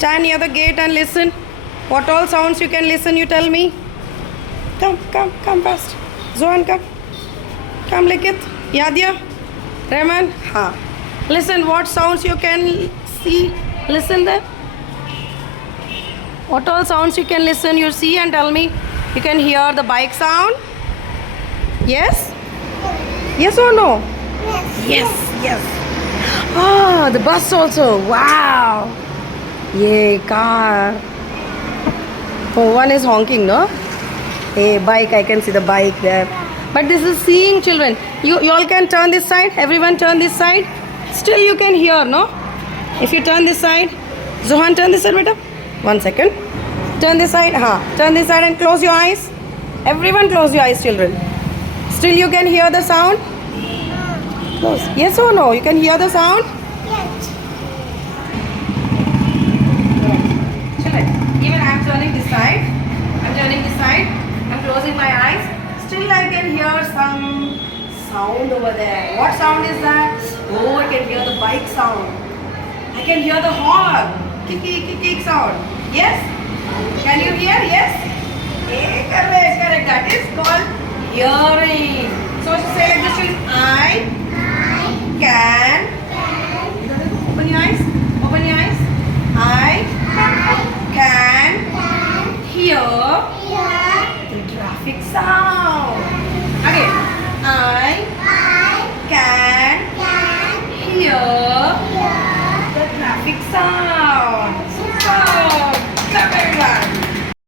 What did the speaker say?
Stand near the gate and listen. What all sounds you can listen, you tell me. Come fast. Zohan, come. Come, Likit. Yadia. Rahman. Ha. Listen, what sounds you can see. Listen there. What all sounds you can listen, you see and tell me. You can hear the bike sound. Yes? Yes or no? Yes. Ah, the bus also. Wow. Yay, car. Oh, one is honking, no? Hey, bike, I can see the bike there. But this is seeing children. You all can turn this side. Everyone turn this side. Still you can hear, no? If you turn this side. Zohan, turn this side, beta. 1 second. Turn this side. Turn this side and close your eyes. Everyone close your eyes, children. Still you can hear the sound? Close. Yes or no? You can hear the sound? Yes. Children, even I am turning this side. I'm closing my eyes. Still I can hear some sound over there. What sound is that? Oh, I can hear the bike sound. I can hear the horn. Kick sound. Yes? Can you hear? Yes? Correct. That is called hearing. So say like this, children. I can. Open your eyes. I can hear the traffic sound.